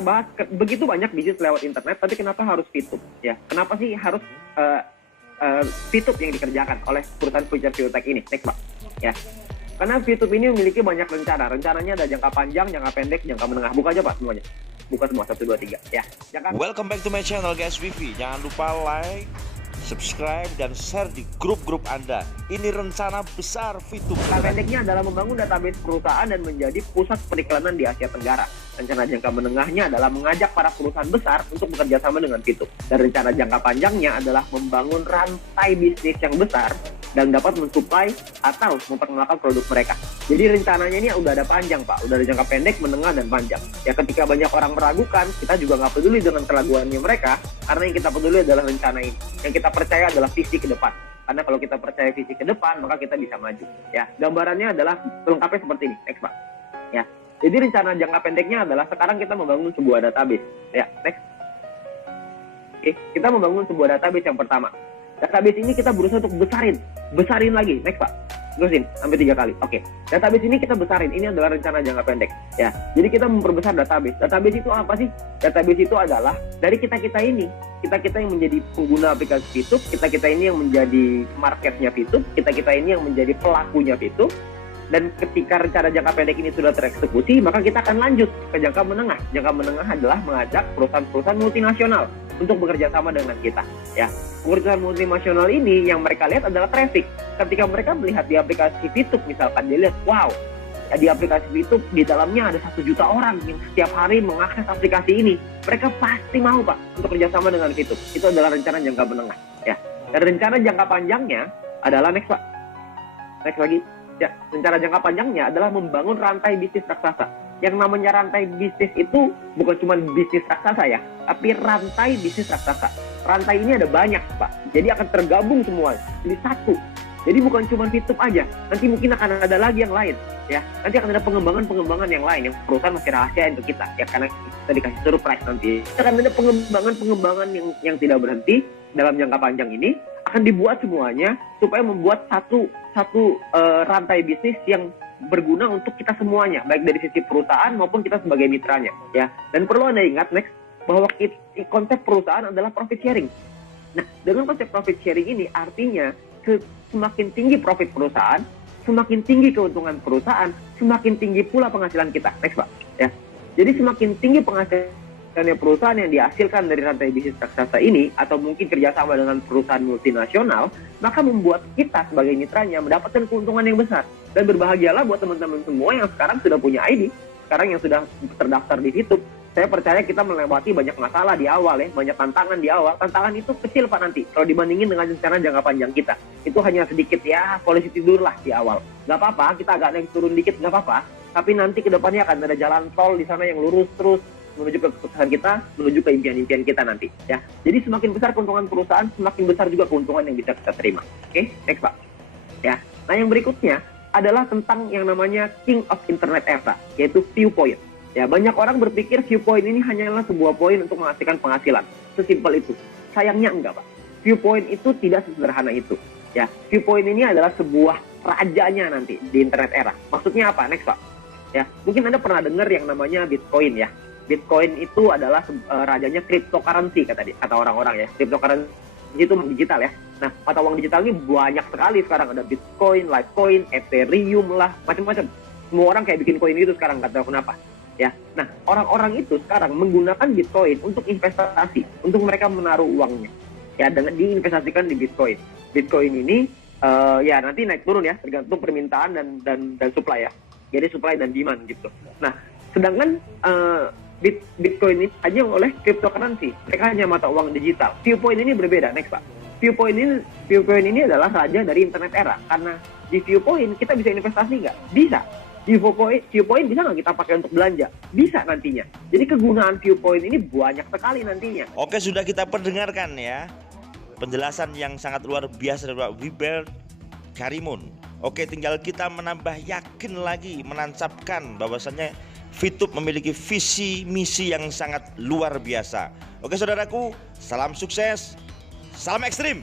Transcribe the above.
bahas begitu banyak bisnis lewat internet, tapi kenapa harus VTube? Ya, kenapa sih harus VTube yang dikerjakan oleh perusahaan future tech ini? Next, Pak. Ya, karena VTube ini memiliki banyak rencana. Rencananya ada jangka panjang, jangka pendek, jangka menengah. Buka aja Pak semuanya. Buka semua 1, 2, 3. Ya. Welcome back to my channel guys, Wifi. Jangan lupa like, subscribe, dan share di grup-grup Anda. Ini rencana besar VTube. Jangka pendeknya adalah membangun database perusahaan dan menjadi pusat periklanan di Asia Tenggara. Rencana jangka menengahnya adalah mengajak para perusahaan besar untuk bekerja sama dengan VTube. Dan rencana jangka panjangnya adalah membangun rantai bisnis yang besar dan dapat mensuplai atau memperkenalkan produk mereka. Jadi rencananya ini udah ada panjang Pak, udah ada jangka pendek, menengah, dan panjang. Ya ketika banyak orang meragukan, kita juga nggak peduli dengan keraguannya mereka, karena yang kita peduli adalah rencana ini. Yang kita percaya adalah visi ke depan. Karena kalau kita percaya visi ke depan, maka kita bisa maju. Ya, gambarannya adalah lengkapnya seperti ini, next Pak. Ya, jadi rencana jangka pendeknya adalah sekarang kita membangun sebuah database. Ya, next. Oke, kita membangun sebuah database yang pertama. Database ini kita berusaha untuk besarin lagi, next Pak. Terusin sampai 3 kali. Oke. Database ini kita besarin. Ini adalah rencana jangka pendek. Ya. Jadi kita memperbesar database. Database itu apa sih? Database itu adalah dari kita-kita ini. Kita-kita yang menjadi pengguna aplikasi VTube, kita-kita ini yang menjadi marketnya VTube, kita-kita ini yang menjadi pelakunya VTube. Dan ketika rencana jangka pendek ini sudah tereksekusi, maka kita akan lanjut ke jangka menengah. Jangka menengah adalah mengajak perusahaan-perusahaan multinasional untuk bekerja sama dengan kita. Ya, perusahaan multinasional ini yang mereka lihat adalah traffic. Ketika mereka melihat di aplikasi VTube misalkan, dia lihat, wow, di aplikasi VTube di dalamnya ada 1 juta orang yang setiap hari mengakses aplikasi ini. Mereka pasti mau Pak untuk kerjasama dengan VTube. Itu adalah rencana jangka menengah. Ya, dan rencana jangka panjangnya adalah next Pak. Next lagi. Ya, rencana jangka panjangnya adalah membangun rantai bisnis raksasa. Yang namanya rantai bisnis itu bukan cuma bisnis raksasa ya, tapi rantai bisnis raksasa. Rantai ini ada banyak Pak, jadi akan tergabung semua jadi satu. Jadi bukan cuma VTube aja, nanti mungkin akan ada lagi yang lain. Ya, nanti akan ada pengembangan yang lain yang perusahaan masih rahasiain ke kita ya, karena kita dikasih surprise nanti. Akan ada pengembangan yang tidak berhenti dalam jangka panjang ini, akan dibuat semuanya supaya membuat satu rantai bisnis yang berguna untuk kita semuanya, baik dari sisi perusahaan maupun kita sebagai mitranya ya. Dan perlu Anda ingat next bahwa konsep perusahaan adalah profit sharing. Nah, dengan konsep profit sharing ini artinya semakin tinggi profit perusahaan, semakin tinggi keuntungan perusahaan, semakin tinggi pula penghasilan kita. Next Pak ya. Jadi semakin tinggi penghasilan perusahaan yang dihasilkan dari rantai bisnis raksasa ini, atau mungkin kerjasama dengan perusahaan multinasional, maka membuat kita sebagai mitranya mendapatkan keuntungan yang besar. Dan berbahagialah buat teman-teman semua yang sekarang sudah punya ID, sekarang yang sudah terdaftar di VTube. Saya percaya kita melewati banyak masalah di awal ya, banyak tantangan di awal. Tantangan itu kecil Pak nanti, kalau dibandingin dengan rencana jangka panjang kita. Itu hanya sedikit ya, polisi tidur lah di awal. Gak apa-apa, kita agak naik turun dikit gak apa-apa. Tapi nanti kedepannya akan ada jalan tol di sana yang lurus terus menuju ke kesuksesan kita, menuju ke impian-impian kita nanti ya. Jadi semakin besar keuntungan perusahaan, semakin besar juga keuntungan yang bisa kita terima. Oke, next Pak. Ya. Nah, yang berikutnya adalah tentang yang namanya King of Internet Era, yaitu Viewpoint. Ya, banyak orang berpikir Viewpoint ini hanyalah sebuah poin untuk menghasilkan penghasilan. Sesimpel itu. Sayangnya enggak, Pak. Viewpoint itu tidak sesederhana itu. Ya, Viewpoint ini adalah sebuah rajanya nanti di internet era. Maksudnya apa? Next Pak. Ya, mungkin Anda pernah dengar yang namanya Bitcoin ya. Bitcoin itu adalah rajanya cryptocurrency kata orang-orang ya. Cryptocurrency itu digital ya. Nah, mata uang digital ini banyak sekali sekarang, ada Bitcoin, Litecoin, Ethereum lah, macam-macam. Semua orang kayak bikin koin itu sekarang, nggak tahu kenapa. Ya. Nah, orang-orang itu sekarang menggunakan Bitcoin untuk investasi, untuk mereka menaruh uangnya. Ya, dengan diinvestasikan di Bitcoin. Bitcoin ini ya nanti naik turun ya, tergantung permintaan dan supply ya. Jadi supply dan demand gitu. Nah, sedangkan Bitcoin ini hanya oleh cryptocurrency, mereka hanya mata uang digital. Viewpoint ini berbeda, next Pak. Viewpoint ini adalah raja dari internet era, karena di Viewpoint kita bisa investasi nggak? Bisa. Di Viewpoint bisa nggak kita pakai untuk belanja? Bisa nantinya. Jadi kegunaan Viewpoint ini banyak sekali nantinya. Oke, sudah kita perdengarkan ya penjelasan yang sangat luar biasa dari Pak Wilbert Karimun. Oke, tinggal kita menambah yakin lagi, menancapkan bahwasannya VTube memiliki visi misi yang sangat luar biasa. Oke saudaraku, salam sukses, salam ekstrim.